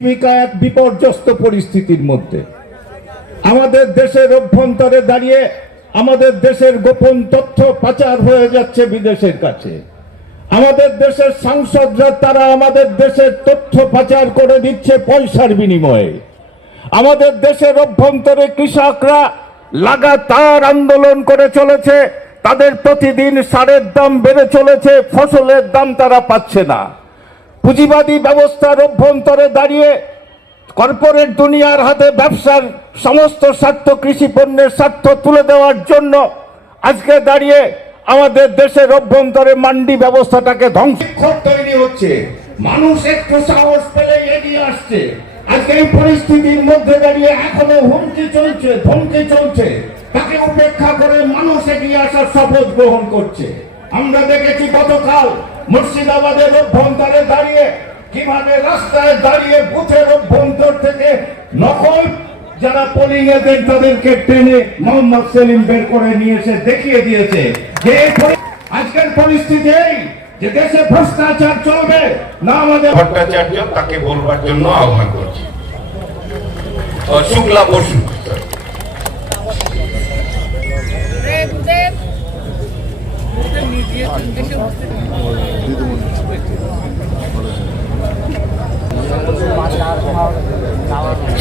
ভূমিকা এক বিপর্যস্ত পরিস্থিতির মধ্যে। আমাদের দেশের অভ্যন্তরে দাঁড়িয়ে আমাদের দেশের গোপন তথ্য পাচার হয়ে যাচ্ছে বিদেশের কাছে। আমাদের দেশের সাংসদরা, তারা আমাদের দেশের তথ্য পাচার করে দিচ্ছে পয়সার বিনিময়ে। আমাদের দেশের অভ্যন্তরে কৃষকরা লাগাতার আন্দোলন করে চলেছে, তাদের প্রতিদিন সারের দাম বেড়ে চলেছে, ফসলের দাম তারা পাচ্ছে না। পুঁজিবাদী ব্যবস্থার অভ্যন্তরে দাঁড়িয়ে কর্পোরেট দুনিয়ার হাতে ব্যবসার সমস্ত স্বার্থ, কৃষি পণ্যের স্বার্থ তুলে দেওয়ার জন্য আজকে দাঁড়িয়ে আমাদের দেশের অভ্যন্তরে মান্ডি ব্যবস্থাটাকে ধ্বংস। তৈরি হচ্ছে। মানুষ একটু সাহস পেলে এগিয়ে আসছে। আজকে এই পরিস্থিতির মধ্যে দাঁড়িয়ে এখনও হুমকি চলছে, ধমকি চলছে। তাকে উপেক্ষা করে মানুষ এগিয়ে আসার শপথ গ্রহণ করছে। আমরা দেখেছি গতকাল মুর্শিদাবাদের অভ্যন্তরে দাঁড়িয়ে, কীভাবে রাস্তায় দাঁড়িয়ে বুথের অভ্যন্তর থেকে নকল যারা পোলিং এজেন্ট তাদেরকে টেনে মোহাম্মদ সেলিম বের করে নিয়ে এসে দেখিয়ে দিয়েছে। যে আজকের পরিস্থিতি এই যে দেশে ভ্রষ্টাচার চলবে, না আমাদের ভট্টাচার্য তাকে বলবার জন্য আহ্বান করছি। শুক্লা বসু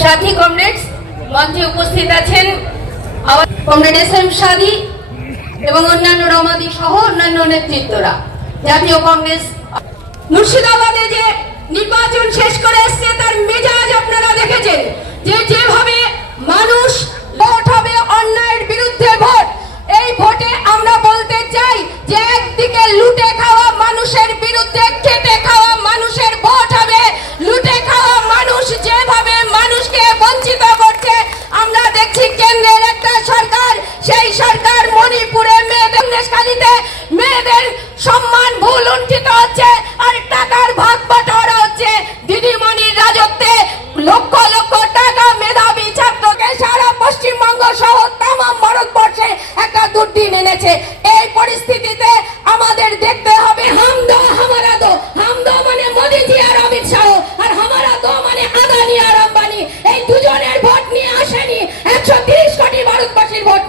সাথী কমরেডস, মঞ্চে উপস্থিত আছেন কমরেড এস এম সাদি এবং অন্যান্য রমাদি সহ অন্যান্য নেতৃত্বরা। জাতীয় কংগ্রেস মুর্শিদাবাদে যে নির্বাচন শেষ করে এসছে, তার মেজাজ আপনারা দেখেছেন যে যেভাবে মানুষ ভোট সম্মান ভুল লুণ্ঠিত হচ্ছে, আর টাকার ভাগ বাটোয়ারা হচ্ছে দিদিমণির রাজত্বে লক্ষ লক্ষ টাকা মেধাবী ছাত্রকে সারা পশ্চিমবঙ্গ সহ তাম ভারতবর্ষে একটা দুর্দিন এনেছে। এই পরিস্থিতিতে আমাদের দেখতে হবে হাম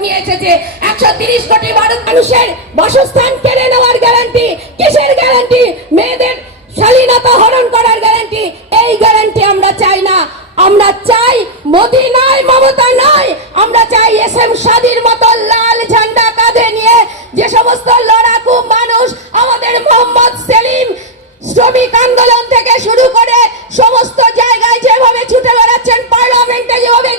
নিয়ে এসেছে একশো তিরিশ কোটি ভারত মানুষের বাসস্থান কেড়ে নেওয়ার গ্যারান্টি কিসের গ্যারান্টি মেয়েদের শালীনতা হরণ করার গ্যারান্টি এই গ্যারান্টি আমরা চাই না। আমরা চাই মোদি নয়, মমতা নয়। আমরা চাই এস এম সাদির মতো লাল ঝান্ডা কাঁধে নিয়ে যে সমস্ত লড়াকু মানুষ, আমাদের মোহাম্মদ সেলিম শ্রমিক আন্দোলন থেকে শুরু করে সমস্ত জায়গায় যেভাবে ছুটে বেড়াচ্ছেন, পার্লামেন্টে যেভাবে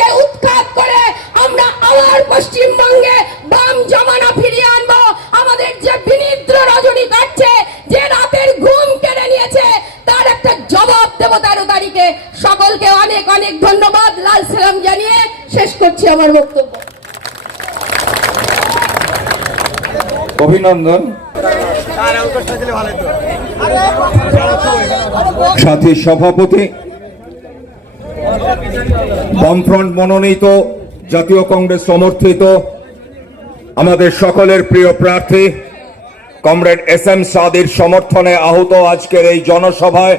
সরকারকে উৎখাত করে আমরা আবার পশ্চিমবঙ্গে বাম জমানা ফিরিয়ে আনব। আমাদের যে বিনিদ্র রজনী কাটছে যে রাতের ঘুম কেড়ে নিয়েছে তার একটা জবাব দেবো তেরো তারিখে। সকলকে অনেক অনেক ধন্যবাদ লাল সালাম জানিয়ে শেষ করছি আমার বক্তব্য। অভিনন্দন। সাথী সভাপতি বামফ্রন্ট মনোনীত, জাতীয় কংগ্রেস সমর্থিত, আমাদের সকলের প্রিয় প্রার্থী, কমরেড এস এম সাদির সমর্থনে আহত আজকের এই জনসভায়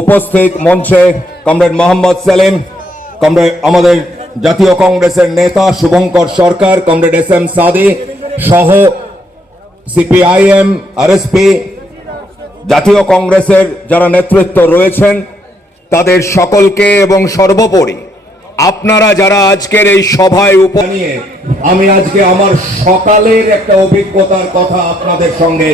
উপস্থিত মঞ্চে কমরেড মোহাম্মদ সেলিম, কমরেড আমাদের জাতীয় কংগ্রেসের নেতা Shubhankar Sarkar, comrade S M Sadi সহ সিপিআইএম, আরএসপি, জাতীয় কংগ্রেসের যারা নেতৃত্ব রয়েছেন, তাদের সকলকে এবং সর্বোপরি আপনারা যারা আজকের এই সভায় উপ নিয়ে আমি আজকে আমার সকালের একটা অভিজ্ঞতার কথা আপনাদের সঙ্গে